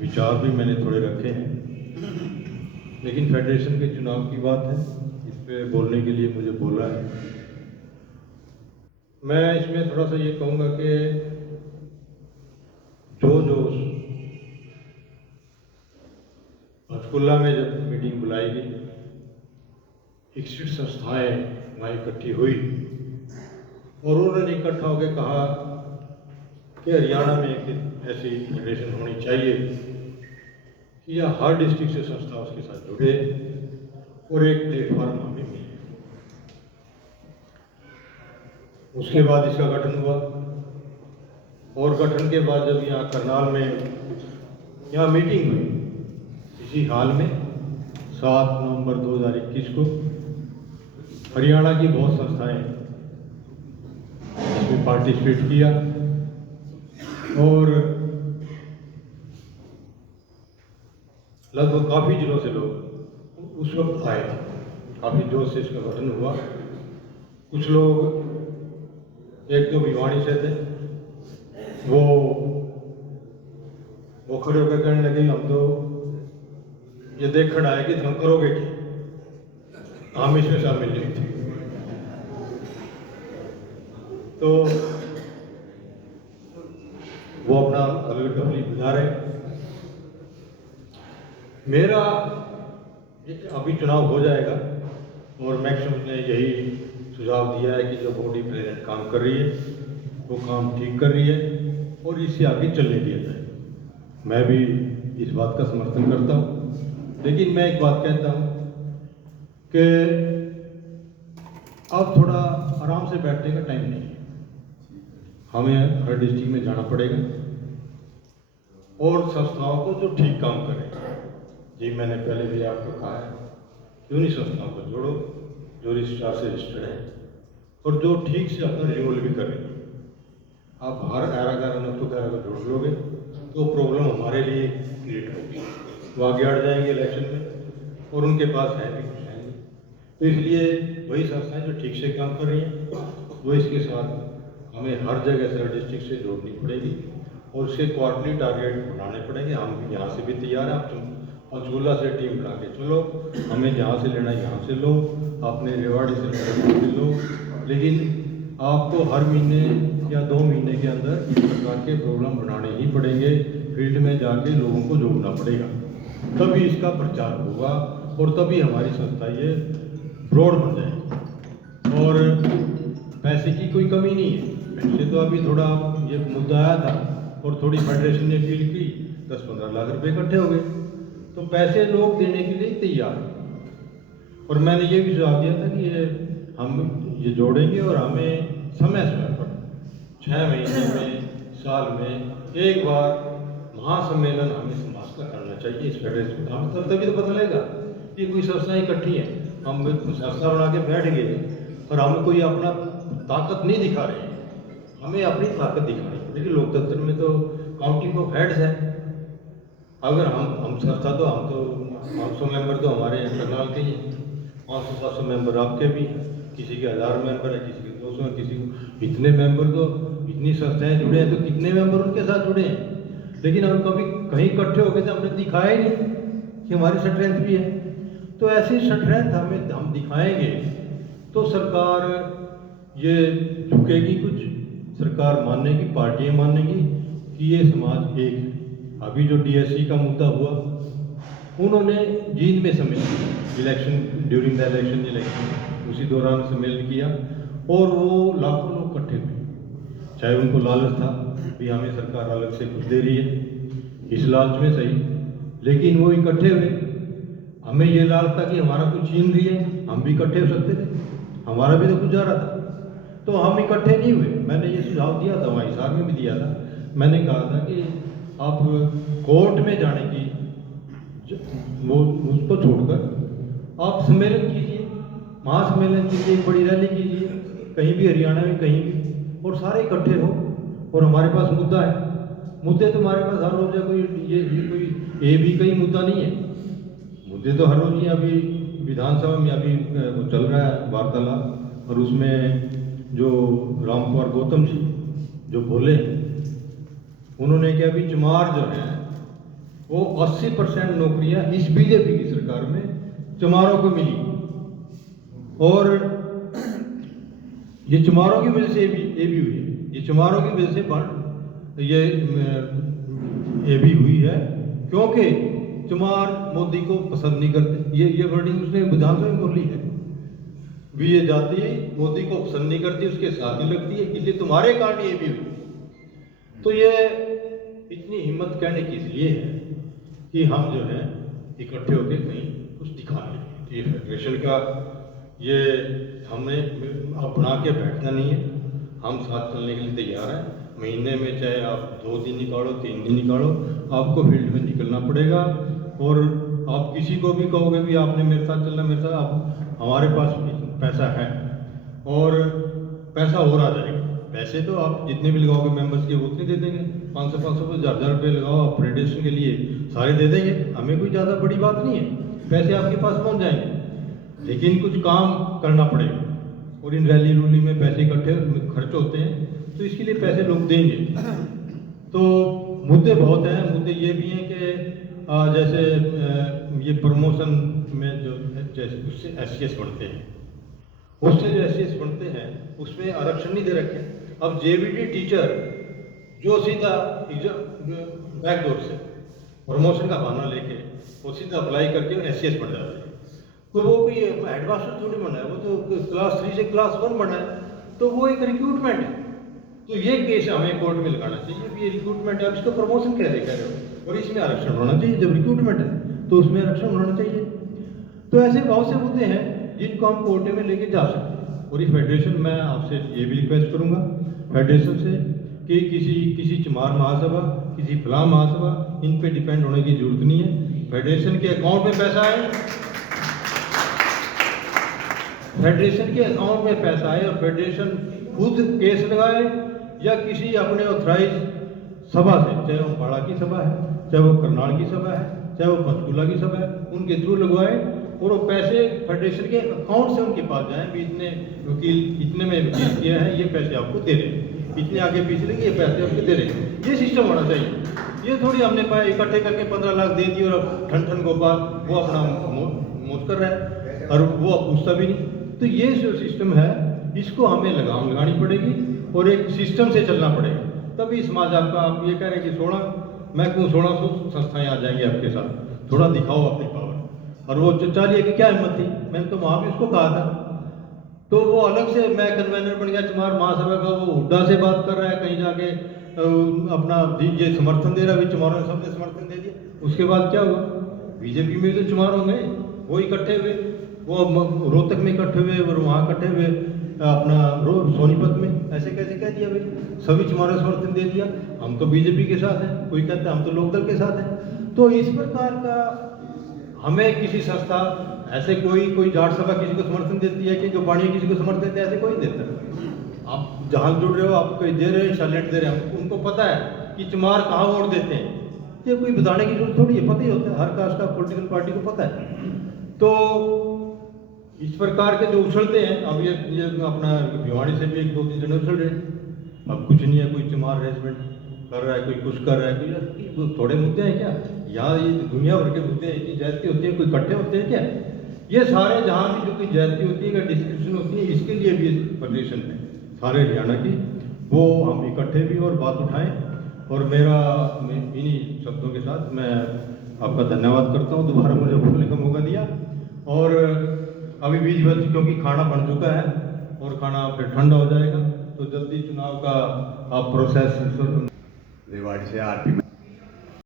विचार भी मैंने थोड़े रखे हैं, लेकिन फेडरेशन के चुनाव की बात है, इस पे बोलने के लिए मुझे बोला है। मैं इसमें थोड़ा सा ये कहूँगा कि जो पंचकुला में जब मीटिंग बुलाई गई, 61 संस्थाएं वहाँ इकट्ठी हुई और उन्होंने इकट्ठा होकर कहा कि हरियाणा में एक ऐसी फेडरेशन होनी चाहिए कि यह हर डिस्ट्रिक्ट से संस्था उसके साथ जुड़े और एक प्लेटफॉर्म हमें मिले। उसके बाद इसका गठन हुआ और गठन के बाद जब यहाँ करनाल में यहाँ मीटिंग हुई, इसी हाल में 7 नवंबर 2021 को हरियाणा की बहुत संस्थाएं इसमें पार्टिसिपेट किया और लगभग काफ़ी जिलों से लोग उस वक्त आए थे। काफ़ी जोर से इसका गठन हुआ। कुछ लोग एक दो भिवानी से थे, वो खड़े होकर कहने लगे हम तो ये देखकर आए कि तुम करोगे क्या, हम इसमें शामिल नहीं थे। तो वो अपना अगली बुझा रहे। मेरा अभी चुनाव हो जाएगा और मैक्सिमम ने यही सुझाव दिया है कि जो बॉडी प्रेजेंट काम कर रही है वो काम ठीक कर रही है और इससे आगे चलने दिया जाए। मैं भी इस बात का समर्थन करता हूँ, लेकिन मैं एक बात कहता हूँ कि अब थोड़ा आराम से बैठने का टाइम नहीं है। हमें हर डिस्ट्रिक्ट में जाना पड़ेगा और संस्थाओं को जो ठीक काम करें, जी मैंने पहले भी आपको कहा है कि उन्हीं संस्थाओं को जोड़ो जो रजिस्ट्रार से रजिस्टर्ड है और जो ठीक से अपना रिन्यूअल भी करें। आप हर 11 को जोड़ लोगे तो प्रॉब्लम हमारे लिए क्रिएट होगी, वो आगे अड़ जाएंगे इलेक्शन में और उनके पास है भी कुछ है नहीं। तो इसलिए वही संस्थाएं जो ठीक से काम कर रही हैं वो इसके साथ हमें हर जगह से हर डिस्ट्रिक्ट से जोड़नी पड़ेगी और उसके क्वार्टरली टारगेट बनाने पड़ेंगे। हम भी यहाँ से भी तैयार हैं, आप पंचकुला से टीम बना के चलो, हमें जहाँ से लेना है यहाँ से लो, अपने रेवाड़ी से लेना से लो, लेकिन आपको हर महीने या 2 महीने के अंदर इस प्रकार के प्रोग्राम बनाने ही पड़ेंगे। फील्ड में जाके लोगों को जोड़ना पड़ेगा, तभी इसका प्रचार होगा और तभी हमारी संस्था ये ब्रॉड बन जाएगी। और पैसे की कोई कमी नहीं है, पैसे तो अभी थोड़ा ये मुद्दा आया था और थोड़ी फेडरेशन ने अपील की, 10-15 लाख रुपए इकट्ठे हो गए, तो पैसे लोग देने के लिए तैयार हैं। और मैंने ये भी सुझाव दिया था कि हम ये जोड़ेंगे और हमें समय पर 6 महीने में, साल में एक बार महासम्मेलन हमें समाज का करना चाहिए इस फेडरेशन का। हमें तभी तो पता लगेगा कि कोई संस्थाएं इकट्ठी हैं। हम संस्था बना के बैठ गए और हम कोई अपना ताकत नहीं दिखा रहे हैं, हमें अपनी ताकत दिखानी पड़ेगी। लोकतंत्र में तो काउंटिंग ऑफ हेड्स है। अगर हम संस्था तो हम तो 500 मेंबर तो हमारे करनाल के ही हैं, 500-700 मेंबर आपके भी हैं, किसी के 1000 मेंबर है, किसी के 200 है, किसी को इतने मेंबर, तो इतनी संस्थाएं जुड़े हैं तो कितने मेंबर उनके साथ जुड़े हैं। लेकिन हम कभी कहीं इकट्ठे हो गए थे, हमने दिखाया ही नहीं कि हमारी स्ट्रेंथ भी है। तो ऐसी स्ट्रेंथ हम दिखाएंगे तो सरकार ये झुकेगी, कुछ सरकार मानेगी, पार्टियां मानेगी कि ये समाज एक है। अभी जो DSC का मुद्दा हुआ, उन्होंने जींद में सम्मेलन किया, इलेक्शन ड्यूरिंग द इलेक्शन उसी दौरान सम्मेलन किया और वो लाखों लोग इकट्ठे हुए। चाहे उनको लालच था भी हमें सरकार अलग से कुछ दे रही है, इस लालच में सही, लेकिन वो इकट्ठे हुए। हमें ये लालच था कि हमारा कुछ छीन रही है, हम भी इकट्ठे हो सकते थे, हमारा भी तो कुछ जा रहा था, तो हम इकट्ठे नहीं हुए। मैंने ये सुझाव दिया था, वहाँ हिसार में भी दिया था। मैंने कहा था कि आप कोर्ट में जाने की वो उसको छोड़कर आप सम्मेलन कीजिए, महासम्मेलन कीजिए, एक बड़ी रैली कीजिए कहीं भी, हरियाणा में कहीं भी, और सारे इकट्ठे हो। और हमारे पास मुद्दा है, मुद्दे तो हमारे पास हर रोज है, कोई ये कोई ए भी कई मुद्दा नहीं है, मुद्दे तो हर रोज ही। अभी विधानसभा में अभी वो चल रहा है वार्तालाप, और उसमें जो राम कुमार गौतम जी जो बोले, उन्होंने क्या, अभी चमार जो है वो 80% नौकरियां इस बीजेपी की सरकार में चमारों को मिली। और ये चमारों की वजह से ये भी हुई है, ये चमारों की वजह से ये भी हुई है, क्योंकि चमार मोदी को पसंद नहीं करते। ये वर्डिंग उसने विधानसभा में बोली है भी, ये जाति मोदी को पसंद नहीं करती, उसके साथ नहीं लगती है, इसलिए तुम्हारे कारण ये भी हुई। तो ये इतनी हिम्मत कहने की इसलिए है कि हम जो है इकट्ठे होकर कहीं कुछ दिखा लें। तो ये फेडरेशन का ये हमने अब बना के बैठना नहीं है, हम साथ चलने के लिए तैयार हैं। महीने में चाहे आप 2 दिन निकालो, 3 दिन निकालो, आपको फील्ड में निकलना पड़ेगा। और आप किसी को भी कहोगे भी आपने मेरे साथ चलना, मेरे साथ, आप हमारे पास पैसा है और पैसा और आ जाएगा। पैसे तो आप जितने भी लगाओगे मेंबर्स के उतने दे देंगे, 500-500 1000 रुपये लगाओ आप फेडरेशन के लिए, सारे दे देंगे, हमें कोई ज़्यादा बड़ी बात नहीं है, पैसे आपके पास पहुंच जाएंगे। लेकिन कुछ काम करना पड़ेगा, और इन रैली रूली में पैसे इकट्ठे खर्च होते हैं, तो इसके लिए पैसे लोग देंगे। तो मुद्दे बहुत हैं। मुद्दे ये भी हैं कि जैसे ये प्रमोशन में जो जैसे उससे SCS बढ़ते हैं, उससे जो SCS बनते हैं उसमें आरक्षण नहीं दे रखे। अब JVT टीचर जो सीधा बैकडोर से प्रमोशन का बहाना लेके वो सीधा अप्लाई करके SCS बन जाते हैं, तो वो कोई एडवांस थोड़ी बना है, वो तो क्लास 3 से क्लास 1 बना है, तो वो एक रिक्रूटमेंट है। तो ये केस हमें कोर्ट में लगाना चाहिए कि ये रिक्रूटमेंट है, अब इसको प्रमोशन कैसे कह रहे हो, और इसमें आरक्षण होना चाहिए। जब रिक्रूटमेंट है तो उसमें आरक्षण होना चाहिए। तो ऐसे बहुत से मुद्दे हैं जिनको हम कोर्ट में लेके जा सकते हैं। और ये फेडरेशन, मैं आपसे ये भी रिक्वेस्ट करूंगा फेडरेशन से कि किसी चमार महासभा, किसी फलां महासभा, इन पे डिपेंड होने की जरूरत नहीं है। फेडरेशन के अकाउंट में पैसा आए, फेडरेशन के अकाउंट में पैसा आए और फेडरेशन खुद केस लगाए, या किसी अपने ऑथराइज सभा से, चाहे वो अम्बाड़ा की सभा है, चाहे वो करनाल की सभा है, चाहे वो पंचकूला की सभा है, उनके थ्रू लगवाए और वो पैसे फेडरेशन के अकाउंट से उनके पास जाएं भी इतने में वकील किया है, ये पैसे आपको दे रहे हैं, इतने आगे पीछे लगे, ये पैसे आपको दे रहे हैं। ये सिस्टम होना चाहिए। ये थोड़ी हमने इकट्ठे करके 15 लाख दे दिए और अब ठन गोपाल वो अपना मौज कर रहा है और वो पूछता भी नहीं। तो ये जो सिस्टम है इसको हमें लगाम लगानी पड़ेगी और एक सिस्टम से चलना पड़ेगा, तभी समाज आपका। आप ये कह रहे हैं कि 1600 संस्थाएं आ जाएंगी आपके साथ, थोड़ा दिखाओ अपनी पावर। और वो चालिए की क्या हिम्मत थी, मैंने तो वहाँ भी उसको कहा था, तो वो अलग से मैं कन्वेनर बन गया चमार महासभा का, वो हुड्डा से बात कर रहा है, कहीं जाके अपना ये समर्थन दे रहा है, चमारों ने सबने समर्थन दे दिया। उसके बाद क्या हुआ, बीजेपी में तो चमार हो गए, वो इकट्ठे हुए, वो रोहतक में इकट्ठे हुए और वहाँ इकट्ठे हुए अपना सोनीपत में। ऐसे कैसे कह दिया भाई, सभी चमारों ने समर्थन दे दिया, हम तो बीजेपी के साथ हैं, कोई कहता है हम तो लोकदल के साथ हैं। तो इस प्रकार का हमें किसी संस्था ऐसे कोई जाट सभा किसी को समर्थन देती है कि जो बाणी किसी को समर्थन देते हैं, ऐसे कोई देता। आप जहाँ जुड़ रहे हो, आप कोई दे रहे हो, शालेट दे रहे हैं, उनको पता है कि चमार कहाँ वोट देते हैं, ये कोई बताने की जरूरत थोड़ी है, पता ही होता है, हर कास्ट का पॉलिटिकल पार्टी को पता है। तो इस प्रकार के जो उछलते हैं, अब ये अपना भिवाड़ी से भी 1-2-3 जने उछल रहे हैं, अब कुछ नहीं है, कोई चमार रेजिमेंट कर रहा है, कोई कुछ कर रहा है, कोई थोड़े मुद्दे हैं क्या यहाँ, ये दुनिया भर के मुद्दे हैं, इतनी ज्यादती होती है, कोई इकट्ठे होते हैं क्या? ये सारे जहाँ भी जो कोई ज्यादती होती है या डिस्क्रिप्शन होती है, इसके लिए भी फेडरेशन है सारे हरियाणा की, वो हम इकट्ठे भी और बात उठाएं। और मेरा इन्हीं शब्दों के साथ मैं आपका धन्यवाद करता हूँ, दोबारा मुझे बोलने का मौका दिया। और अभी बीच बच, क्योंकि खाना बन चुका है और खाना फिर ठंडा हो जाएगा, तो जल्दी चुनाव का आप प्रोसेस। रेवाड़ी से RP